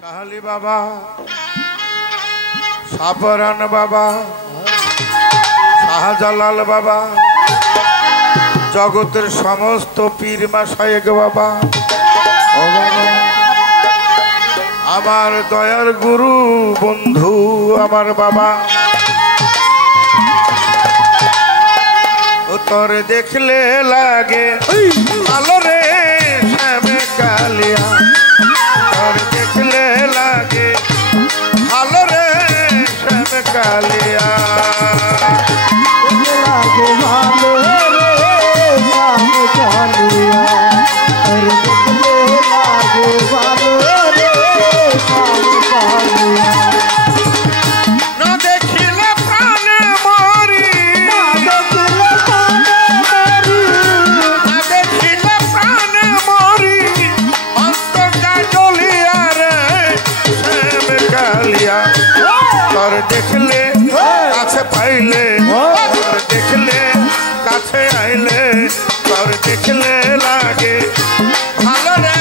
সাহালি বাবা, সাবরান বাবা, শাহজালাল বাবা, জগতের সমস্ত পীর মাশায়েখ বাবা, আমার দয়ার গুরু বন্ধু আমার বাবা, তোর দেখলে লাগে ভালো রে শ্যামে কালিয়া, তোর দেখলে লাগে ভালো রে শ্যামে কালিয়া, লাগে ভালো রে শ্যামে কালিয়া, তোর দেখলে লাগে ভালো রে শ্যামে কালিয়া। না দেখিলে প্রাণে মরি, না দেখিলে প্রাণে মরি, অন্তরটা জ্বলিয়া রে শ্যামে কালিয়া, তোর দেখলে কাছে পাইলে, তোর দেখলে কাছে আইলে, তোর দেখলে লাগে ভালো রে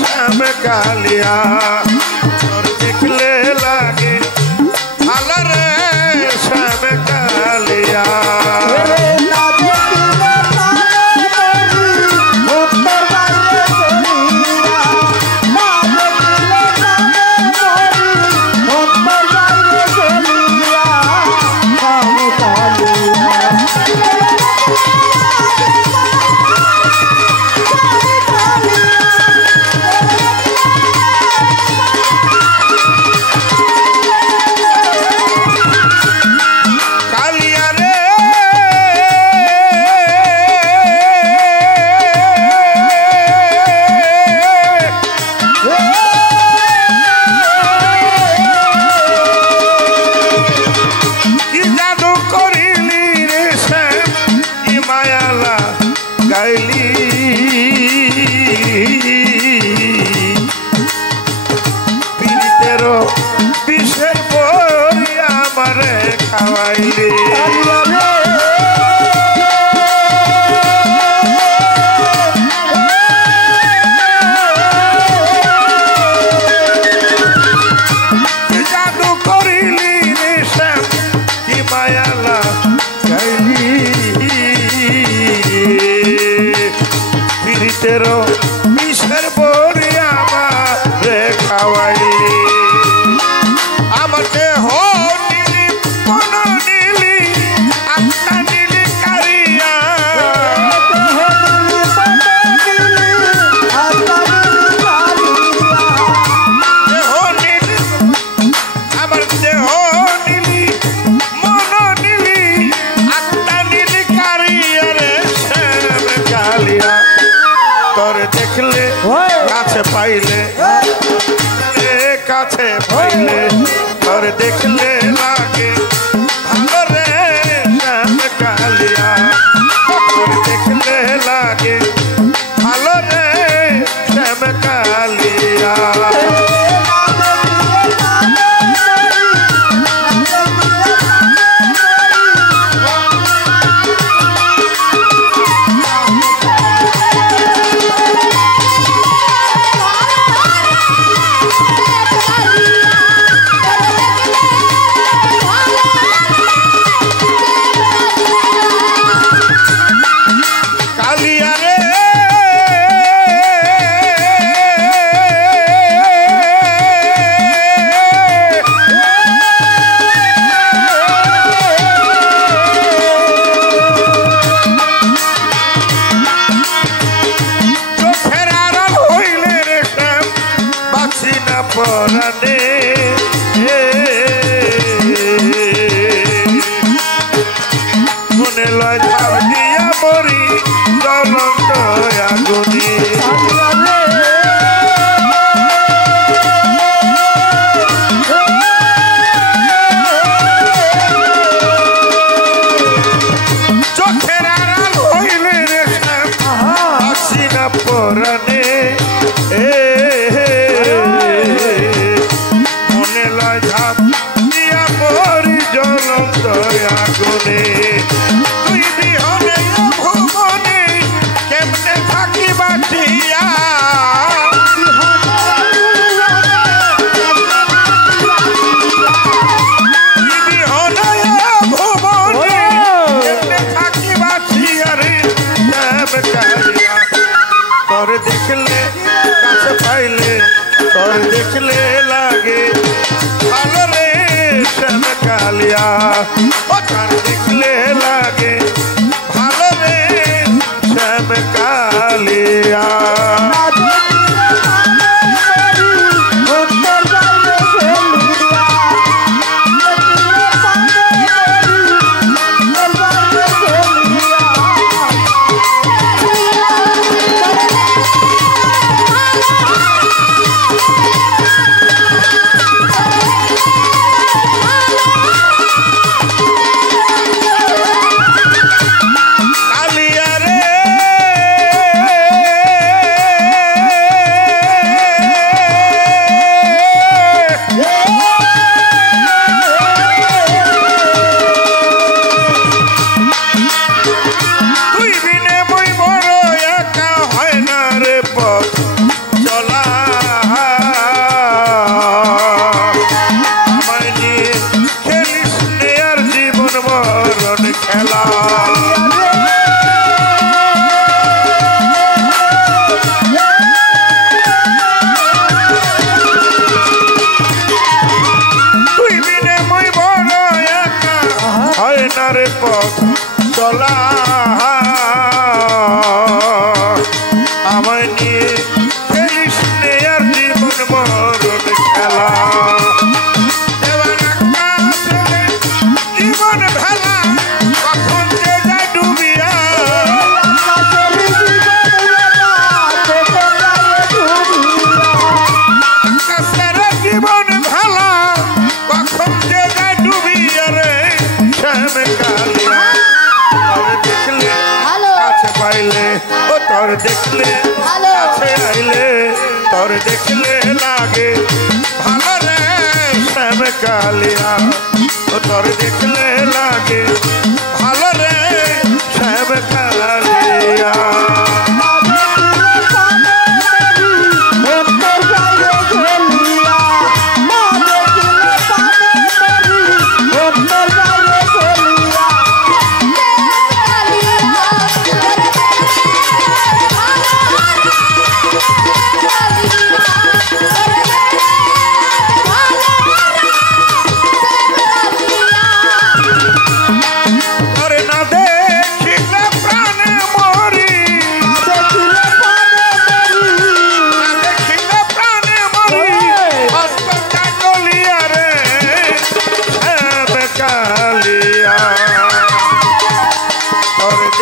শ্যামে কালিয়া, তোর দেখলে লাগে ভালো রে শ্যামে কালিয়া। রে না দেখিলে প্রাণে মরি, উত্তর বাইরে চলিয়া, না দেখিলে প্রাণে মরি, উত্তর বাইরে চলিয়া, শ্যামে কালিয়া। কালিয়া রে কি জাদু করিলি রে শ্যাম, কি মায়ালা গাইলি, পীড়িতেরও বিষের বড়ি আমারে খাওয়াইলি, কি জাদু করিলি রে শ্যাম, কি মায়ালা গাইলি, পীড়িতেরও বিষের বড়ি আমারে খাওয়াইলি, আমার দেহ নীলি মন নীলি আত্মা নীলি কারিয়া, দেহ নীলি আমার দেহ নীলি মন নীলি আত্মা নীলি কারিয়া রে শ্যাম কালিয়া, তোর দেখলে কাছে পাইলে, কাছে পাইলে, তোর দেখলে লাগে ভালো রে শ্যাম কালিয়া, তোর দেখলে লাগে ভালো রে শ্যাম কালিয়া। কালিয়া রে চোখের আড়াল হইলে রে শ্যাম বাঁচি না পরাণে, মনে লয় ঝাপ দিয়া মরি জ্বলন্ত আগুনে, চোখের আড়াল হইলে রে শ্যাম বাঁচি না পরাণে, মনে তোর দেখলে লাগে ভালো রে শ্যাম কালিয়া ও তোর দেখলে লাগে ভালো রে শ্যাম কালিয়া পথ চলা আমায় নিয়ে খেলিস নে আর জীবন মরণ খেলা জীবন ভেলা কখন যে যায় ডুবিয়া জীবন ভেলা কখন যে যায় ডুবিয়া রে শ্যাম কালিয়া তোর দেখলে কাছে পাইলে ও তোর দেখলে কাছে আইলে তোর দেখলে লাগে ভালো রে শ্যাম কালিয়া ও তোর দেখলে লাগে ভালো রে শ্যাম কালিয়া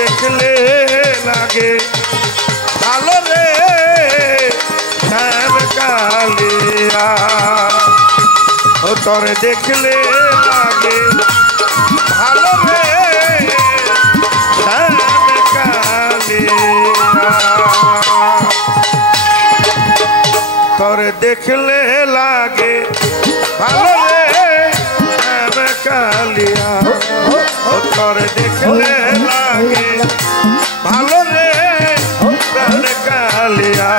দেখলে লাগে ভালো রে শ্যাম কালিয়া ও তোর দেখলে লাগে ভালো রে শ্যাম কালিয়া তোর দেখলে লাগে ভালো রে শ্যাম কালিয়া ও তোর দেখলে লাগে ভালো রে প্রাণ কালিয়া